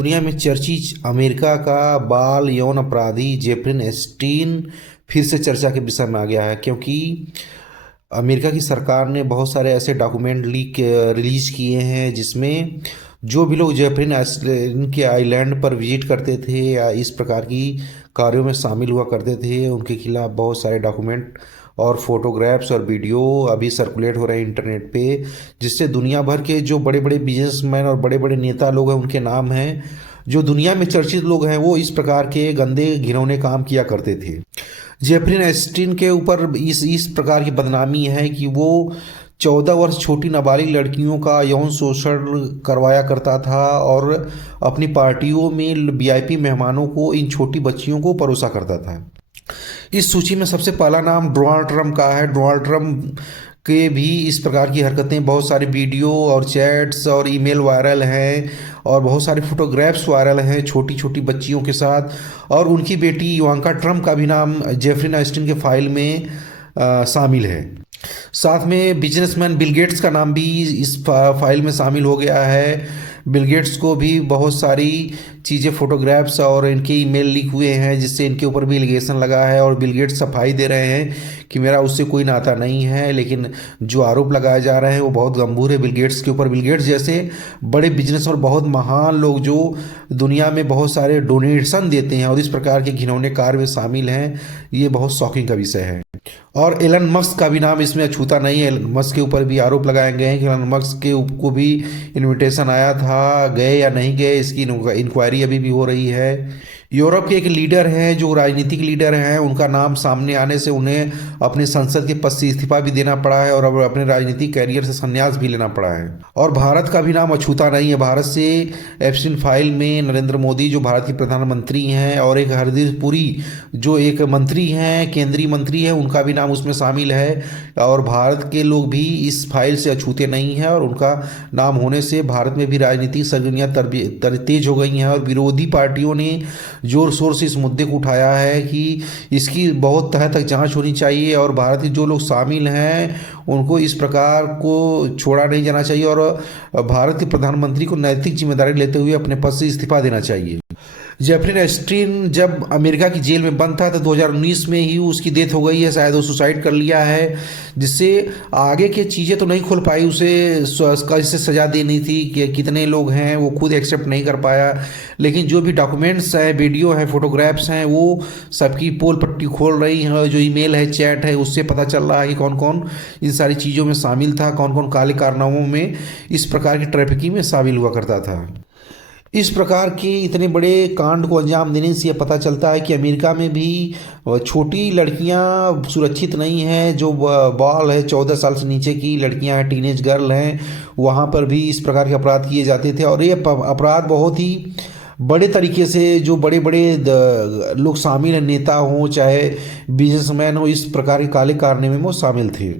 दुनिया में चर्चित अमेरिका का बाल यौन अपराधी जेफरी एस्टीन फिर से चर्चा के विषय में आ गया है, क्योंकि अमेरिका की सरकार ने बहुत सारे ऐसे डॉक्यूमेंट लीक रिलीज किए हैं जिसमें जो भी लोग जेफरी एस्टीन के आइलैंड पर विजिट करते थे या इस प्रकार की कार्यों में शामिल हुआ करते थे, उनके खिलाफ बहुत सारे डॉक्यूमेंट और फोटोग्राफ्स और वीडियो अभी सर्कुलेट हो रहे हैं इंटरनेट पे, जिससे दुनिया भर के जो बड़े बड़े बिजनेसमैन और बड़े बड़े नेता लोग हैं उनके नाम हैं। जो दुनिया में चर्चित लोग हैं वो इस प्रकार के गंदे घिनौने काम किया करते थे। जेफरी एस्टीन के ऊपर इस प्रकार की बदनामी है कि वो 14 वर्ष छोटी नाबालिग लड़कियों का यौन शोषण करवाया करता था और अपनी पार्टियों में वीआईपी मेहमानों को इन छोटी बच्चियों को परोसा करता था। इस सूची में सबसे पहला नाम डोनाल्ड ट्रंप का है। डोनाल्ड ट्रंप के भी इस प्रकार की हरकतें, बहुत सारी वीडियो और चैट्स और ईमेल वायरल हैं और बहुत सारे फोटोग्राफ्स वायरल हैं छोटी छोटी बच्चियों के साथ, और उनकी बेटी इवांका ट्रंप का भी नाम जेफरी एस्टीन के फाइल में शामिल है। साथ में बिजनेसमैन बिल गेट्स का नाम भी इस फाइल में शामिल हो गया है। बिल गेट्स को भी बहुत सारी चीज़ें, फोटोग्राफ्स और इनके ईमेल लीक हुए हैं जिससे इनके ऊपर भी एलिगेशन लगा है, और बिल गेट्स सफाई दे रहे हैं कि मेरा उससे कोई नाता नहीं है, लेकिन जो आरोप लगाए जा रहे हैं वो बहुत गंभीर है बिल गेट्स के ऊपर। बिल गेट्स जैसे बड़े बिजनेस और बहुत महान लोग जो दुनिया में बहुत सारे डोनेशन देते हैं और इस प्रकार के घिनौने कार्य में शामिल हैं, ये बहुत शॉकिंग का विषय है। और एलन मस्क का भी नाम इसमें अछूता नहीं है। एलन मस्क के ऊपर भी आरोप लगाए गए हैं कि एलन मस्क को भी इनविटेशन आया था, गए या नहीं गए, इसकी इंक्वायरी अभी भी हो रही है। यूरोप के एक लीडर हैं जो राजनीतिक लीडर हैं, उनका नाम सामने आने से उन्हें अपने संसद के पद से इस्तीफा भी देना पड़ा है और अब अपने राजनीतिक कैरियर से संन्यास भी लेना पड़ा है। और भारत का भी नाम अछूता नहीं है। भारत से एप्स्टीन फाइल में नरेंद्र मोदी जो भारत के प्रधानमंत्री हैं और एक हरदीप पुरी जो एक मंत्री हैं, केंद्रीय मंत्री हैं, उनका भी नाम उसमें शामिल है। और भारत के लोग भी इस फाइल से अछूते नहीं हैं और उनका नाम होने से भारत में भी राजनीतिक सरगर्मियाँ तेज हो गई हैं और विरोधी पार्टियों ने जोर शोर से इस मुद्दे को उठाया है कि इसकी बहुत तह तक जांच होनी चाहिए और भारत के जो लोग शामिल हैं उनको इस प्रकार को छोड़ा नहीं जाना चाहिए और भारत के प्रधानमंत्री को नैतिक जिम्मेदारी लेते हुए अपने पद से इस्तीफा देना चाहिए। जेफरी एस्टीन जब अमेरिका की जेल में बंद था तो 2019 में ही उसकी डेथ हो गई है, शायद वो सुसाइड कर लिया है, जिससे आगे की चीज़ें तो नहीं खुल पाई। उसे इससे सज़ा देनी थी कि कितने लोग हैं वो खुद एक्सेप्ट नहीं कर पाया, लेकिन जो भी डॉक्यूमेंट्स हैं, वीडियो हैं, फोटोग्राफ्स हैं, वो सबकी पोल पट्टी खोल रही हैं। जो ईमेल है, चैट है, उससे पता चल रहा है कि कौन कौन इन सारी चीज़ों में शामिल था, कौन कौन काले कारनामों में, इस प्रकार की ट्रैफिकिंग में शामिल हुआ करता था। इस प्रकार के इतने बड़े कांड को अंजाम देने से यह पता चलता है कि अमेरिका में भी छोटी लड़कियां सुरक्षित नहीं हैं। जो बाल है 14 साल से नीचे की लड़कियां हैं, टीनेज गर्ल हैं, वहाँ पर भी इस प्रकार के अपराध किए जाते थे और ये अपराध बहुत ही बड़े तरीके से जो बड़े बड़े लोग शामिल हैं, नेता हों चाहे बिजनेसमैन हो, इस प्रकार के काले कारनामे में वो शामिल थे।